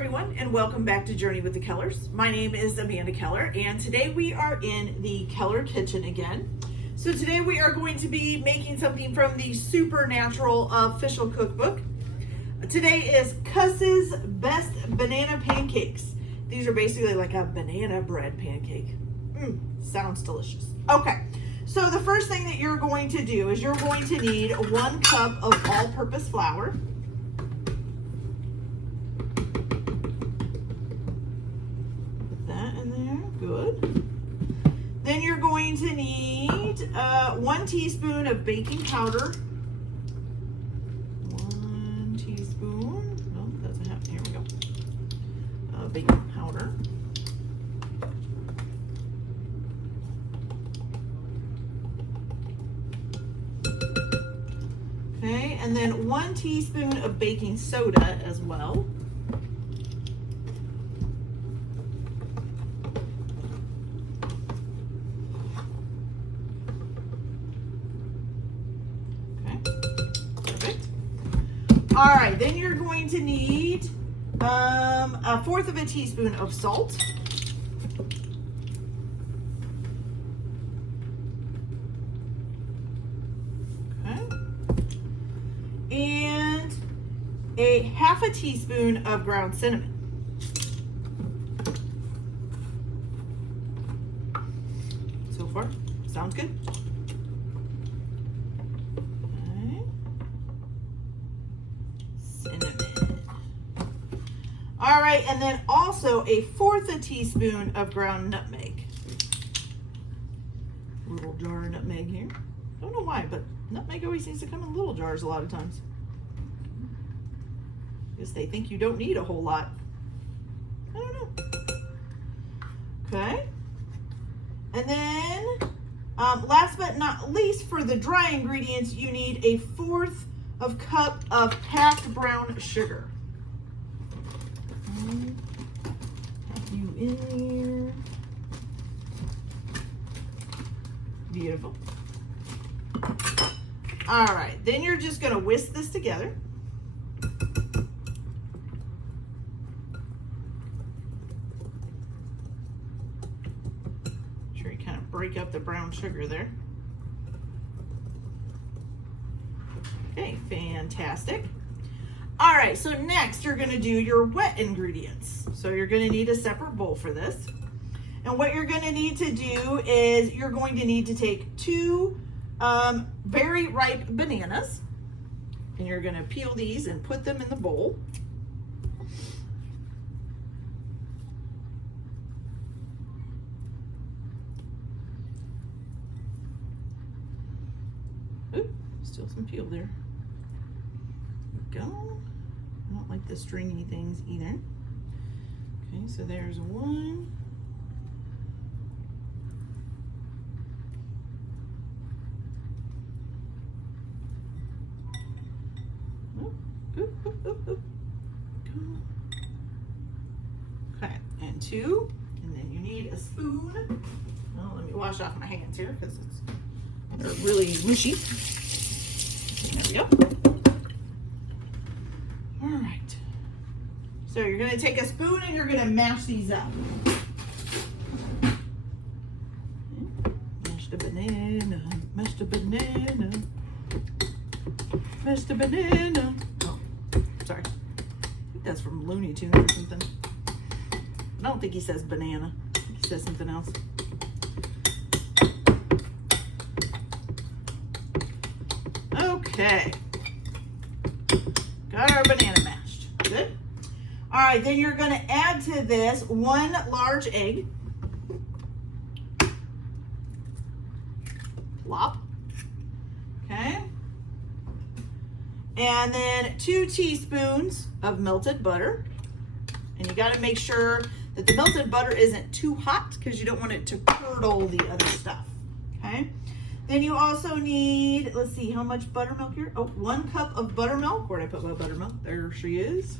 everyone, and welcome back to Journey with the Kellers. My name is Amanda Keller, and today we are in the Keller kitchen again. So today we are going to be making something from the Supernatural official cookbook. Today is Cuss's Best Banana Pancakes. These are basically like a banana bread pancake. Sounds delicious. Okay, so the first thing that you're going to do is you're going to need 1 cup of all-purpose flour. Good. Then you're going to need 1 teaspoon of baking powder. 1 teaspoon. No, doesn't have. Here we go. Baking powder. Okay, and then 1 teaspoon of baking soda as well. All right, then you're going to need 1/4 of a teaspoon of salt. Okay. And 1/2 teaspoon of ground cinnamon. So far, sounds good. All right, and then also 1/4 teaspoon of ground nutmeg. Little jar of nutmeg here. Don't know why, but nutmeg always seems to come in little jars a lot of times. Guess they think you don't need a whole lot. I don't know. Okay. And then, last but not least, for the dry ingredients, you need 1/4 cup of packed brown sugar. You in here. Beautiful. All right, then you're just going to whisk this together. Make sure you kind of break up the brown sugar there. Okay, fantastic. All right, so next you're gonna do your wet ingredients. So you're gonna need a separate bowl for this. And what you're gonna need to do is you're going to need to take 2 very ripe bananas, and you're gonna peel these and put them in the bowl. Oop, still some peel there. There we go. I don't like the stringy things either. Okay, so there's 1. Oop, oop, oop, oop, oop. Go. Okay, and 2. And then you need a spoon. Well, let me wash off my hands here because they're really mushy. There we go. All right, so you're going to take a spoon and you're going to mash these up. Mash the banana, mash the banana, mash the banana. Oh, sorry. I think that's from Looney Tunes or something. I don't think he says banana. I think he says something else. Okay. Got our banana mashed. Good. All right, then you're going to add to this 1 large egg. Plop. Okay. And then 2 teaspoons of melted butter. And you got to make sure that the melted butter isn't too hot because you don't want it to curdle the other stuff. Okay. Then you also need, let's see, how much buttermilk here? Oh, 1 cup of buttermilk. Where'd I put my buttermilk? There she is.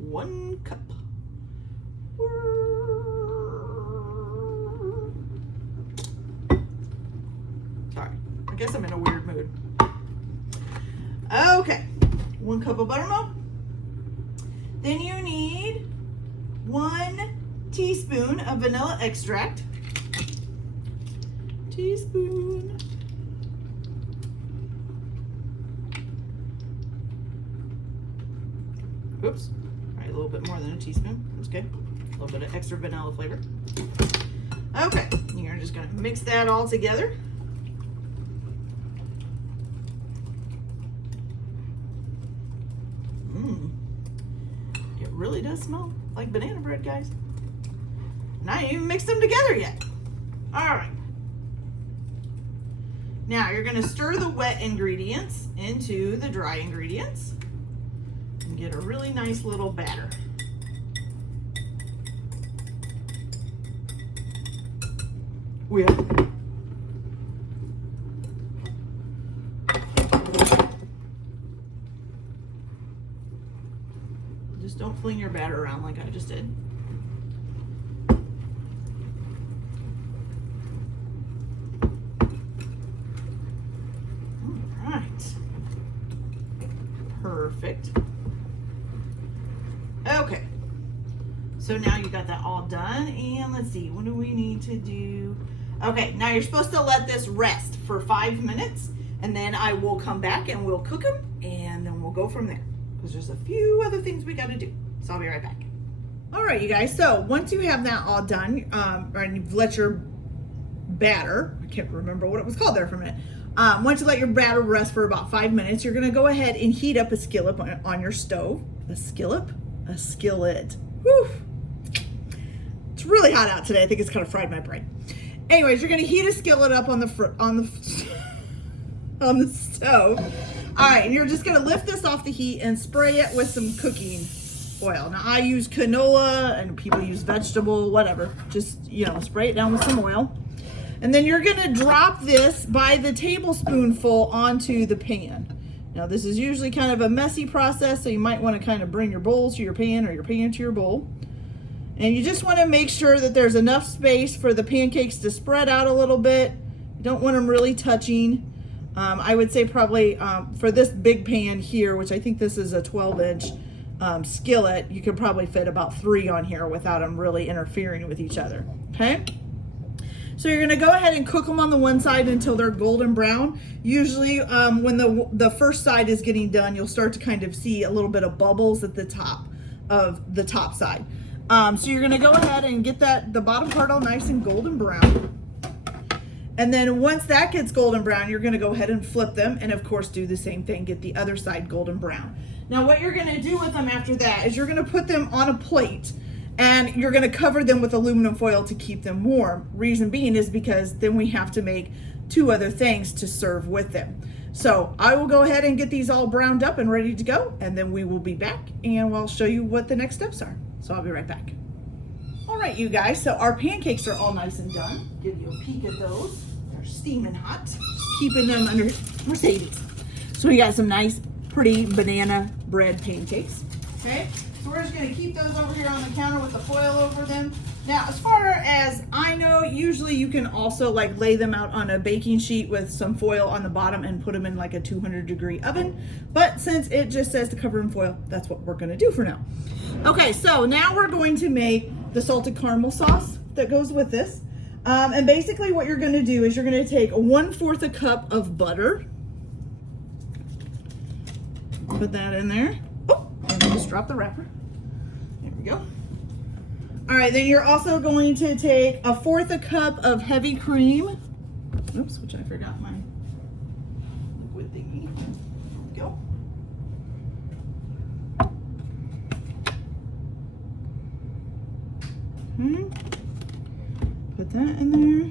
1 cup. Sorry, I guess I'm in a weird mood. Okay, 1 cup of buttermilk. Then you need 1 teaspoon of vanilla extract. Teaspoon. Oops. All right, a little bit more than a teaspoon. That's good. A little bit of extra vanilla flavor. Okay, you're just gonna mix that all together. It really does smell like banana bread, guys. Not even mixed them together yet. All right. Now you're gonna stir the wet ingredients into the dry ingredients and get a really nice little batter. Yeah. Just don't fling your batter around like I just did. All right. Perfect. Okay. So now you got that all done, and let's see, what do we need to do? Okay, now you're supposed to let this rest for 5 minutes, and then I will come back and we'll cook them, and then we'll go from there. Because there's a few other things we got to do. So I'll be right back. All right, you guys. So once you have that all done, and you've let your batter, I can't remember what it was called there for a minute. Once you let your batter rest for about 5 minutes, you're going to go ahead and heat up a skillet on your stove. A skillet? A skillet. Whew. It's really hot out today. I think it's kind of fried my brain. Anyways, you're going to heat a skillet up on the stove. All right, and you're just going to lift this off the heat and spray it with some cooking oil. Now, I use canola, and people use vegetable, whatever. Just, spray it down with some oil. And then you're going to drop this by the tablespoonful onto the pan. Now, this is usually kind of a messy process, so you might want to kind of bring your bowl to your pan or your pan to your bowl. And you just want to make sure that there's enough space for the pancakes to spread out a little bit. You don't want them really touching. I would say probably for this big pan here, which I think this is a 12-inch skillet, you could probably fit about 3 on here without them really interfering with each other, okay? So you're gonna go ahead and cook them on the one side until they're golden brown. Usually when the first side is getting done, you'll start to kind of see a little bit of bubbles at the top of the top side. So you're gonna go ahead and get the bottom part all nice and golden brown. And then once that gets golden brown, you're gonna go ahead and flip them, and of course do the same thing, get the other side golden brown. Now what you're gonna do with them after that is you're gonna put them on a plate, and you're gonna cover them with aluminum foil to keep them warm. Reason being is because then we have to make 2 other things to serve with them. So I will go ahead and get these all browned up and ready to go, and then we will be back and I'll show you what the next steps are. So I'll be right back. All right, you guys, so our pancakes are all nice and done. Give you a peek at those. They're steaming hot. Just keeping them under Mercedes. So we got some nice, pretty banana bread pancakes. Okay, so we're just gonna keep those over here on the counter with the foil over them. Now, as far as I know, usually you can also like lay them out on a baking sheet with some foil on the bottom and put them in like a 200-degree oven. But since it just says to cover in foil, that's what we're gonna do for now. Okay, so now we're going to make the salted caramel sauce that goes with this. And basically what you're gonna do is you're gonna take 1/4 a cup of butter. Put that in there. Oh, and then just drop the wrapper. There we go. All right, then you're also going to take 1/4 a cup of heavy cream. Oops, which I forgot my liquid thingy. There we go. Put that in there.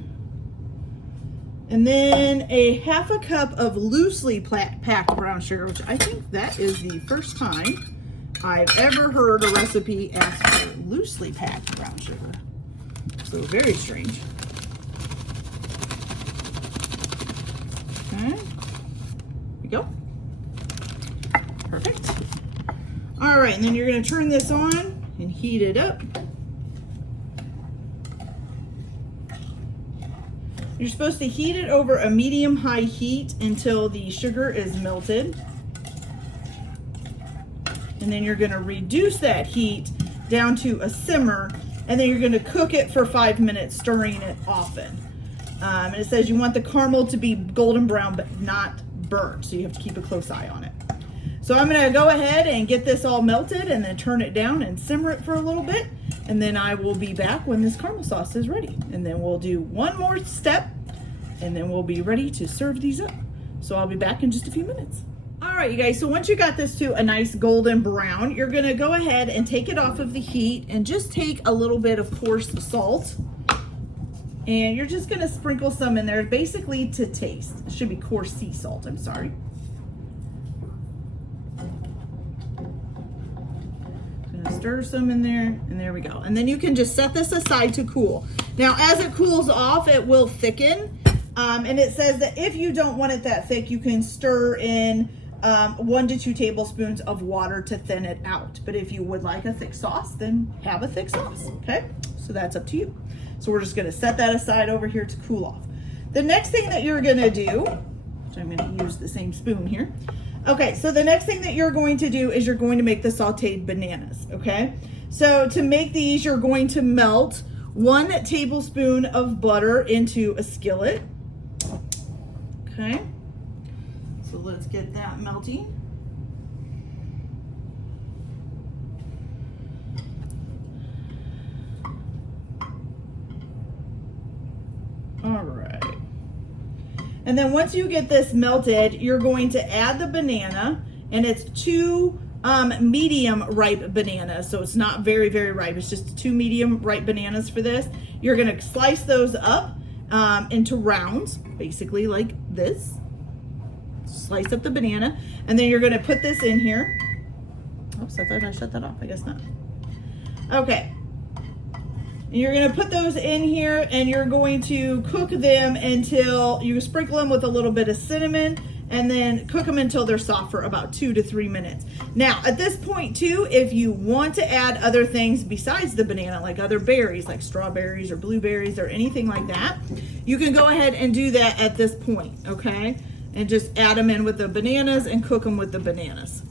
And then 1/2 cup of loosely packed brown sugar, which I think that is the first time I've ever heard a recipe ask for loosely packed brown sugar. So very strange. Okay, there we go. Perfect. All right, and then you're gonna turn this on and heat it up. You're supposed to heat it over a medium-high heat until the sugar is melted. and then you're gonna reduce that heat down to a simmer, and then you're gonna cook it for 5 minutes, stirring it often. And it says you want the caramel to be golden brown, but not burnt, so you have to keep a close eye on it. So I'm gonna go ahead and get this all melted and then turn it down and simmer it for a little bit, and then I will be back when this caramel sauce is ready. And then we'll do one more step, and then we'll be ready to serve these up. So I'll be back in just a few minutes. All right, you guys, so once you got this to a nice golden brown, you're gonna go ahead and take it off of the heat and just take a little bit of coarse salt. And you're just gonna sprinkle some in there, basically to taste. It should be coarse sea salt, I'm sorry. Gonna stir some in there, and there we go. And then you can just set this aside to cool. Now, as it cools off, it will thicken. And it says that if you don't want it that thick, you can stir in 1 to 2 tablespoons of water to thin it out. But if you would like a thick sauce, then have a thick sauce, okay? So that's up to you. So we're just gonna set that aside over here to cool off. The next thing that you're gonna do, so I'm gonna use the same spoon here. Okay, so the next thing that you're going to do is you're going to make the sauteed bananas, okay? So to make these, you're going to melt 1 tablespoon of butter into a skillet. Okay, so let's get that melting. All right. And then once you get this melted, you're going to add the banana, and it's 2 medium ripe bananas. So it's not very, very ripe. It's just 2 medium ripe bananas for this. You're gonna slice those up into rounds, basically like this. Slice up the banana, and then you're gonna put this in here. Oops, I thought I shut that off, I guess not. Okay. And you're gonna put those in here, and you're going to cook them until you sprinkle them with a little bit of cinnamon, and then cook them until they're soft for about 2 to 3 minutes. Now, at this point too, if you want to add other things besides the banana, like other berries, like strawberries or blueberries or anything like that, you can go ahead and do that at this point, okay? And just add them in with the bananas and cook them with the bananas.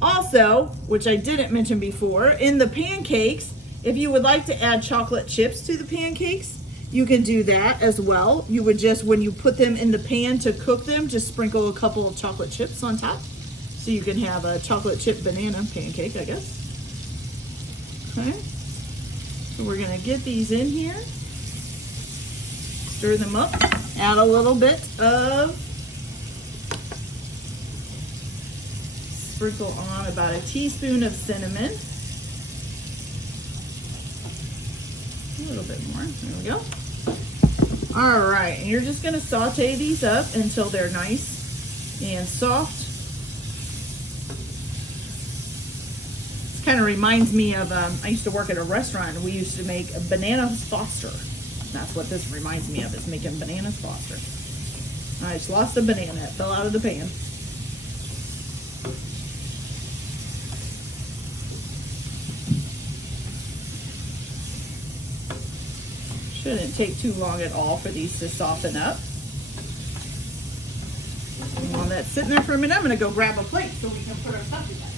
Also, which I didn't mention before, in the pancakes, if you would like to add chocolate chips to the pancakes, you can do that as well. You would just, when you put them in the pan to cook them, just sprinkle a couple of chocolate chips on top. So you can have a chocolate chip banana pancake, I guess. Okay. So we're gonna get these in here. Stir them up. Add a little bit of, sprinkle on about a teaspoon of cinnamon. A little bit more, there we go. All right, and you're just gonna saute these up until they're nice and soft. This kind of reminds me of, I used to work at a restaurant, and we used to make a banana Foster. That's what this reminds me of, is making banana Foster. I just lost a banana, it fell out of the pan. Shouldn't take too long at all for these to soften up. And while that's sitting there for a minute, I'm gonna go grab a plate so we can put our stuff together.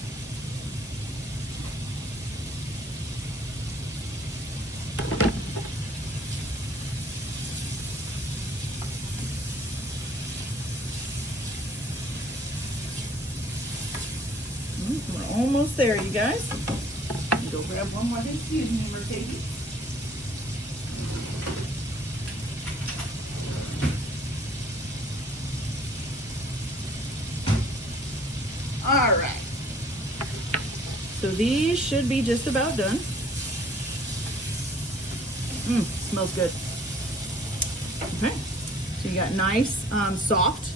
We're almost there, you guys. Go grab one more. Excuse me, Mercedes. All right, so these should be just about done. Smells good. Okay, so you got nice, soft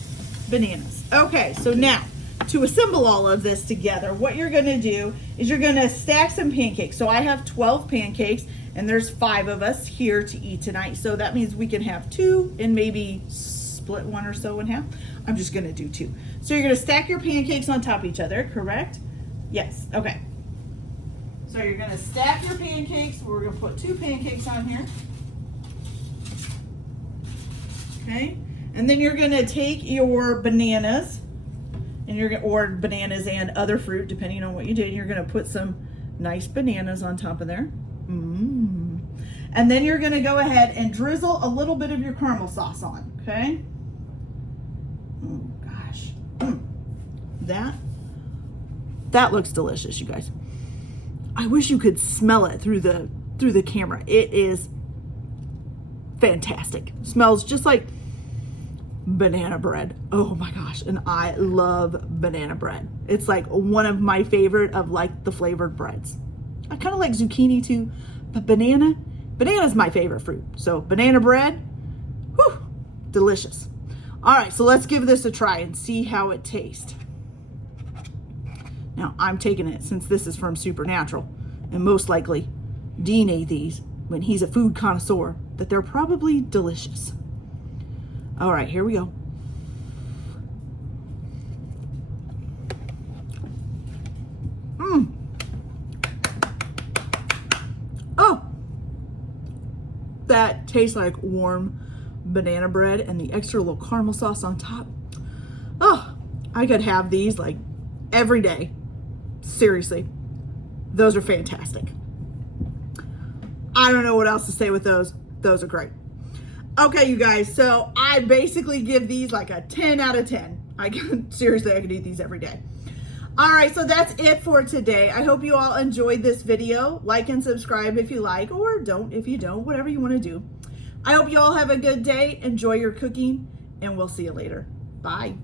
bananas. Okay, so now to assemble all of this together, what you're gonna do is you're gonna stack some pancakes. So I have 12 pancakes, and there's 5 of us here to eat tonight. So that means we can have 2 and maybe split 1 or so in half. I'm just gonna do 2. So you're gonna stack your pancakes on top of each other, correct? Yes, okay. So you're gonna stack your pancakes. We're gonna put 2 pancakes on here. Okay, and then you're gonna take your bananas and or bananas and other fruit, depending on what you did. And you're gonna put some nice bananas on top of there. And then you're gonna go ahead and drizzle a little bit of your caramel sauce on, okay? Oh gosh, that looks delicious, you guys. I wish you could smell it through the camera. It is fantastic. Smells just like banana bread. Oh my gosh, and I love banana bread. It's like one of my favorite of like the flavored breads. I kind of like zucchini too, but banana's my favorite fruit. So banana bread, whew, delicious. All right, so let's give this a try and see how it tastes. Now I'm taking it, since this is from Supernatural, and most likely Dean ate these when he's a food connoisseur, that they're probably delicious. All right, here we go. Oh, that tastes like warm banana bread and the extra little caramel sauce on top. Oh, I could have these like every day. Seriously, those are fantastic. I don't know what else to say with those. Those are great. Okay, you guys, so I basically give these like a 10 out of 10. Seriously, I could eat these every day. All right, so that's it for today. I hope you all enjoyed this video. Like and subscribe if you like, or don't if you don't, whatever you want to do. I hope you all have a good day. Enjoy your cooking, and we'll see you later. Bye.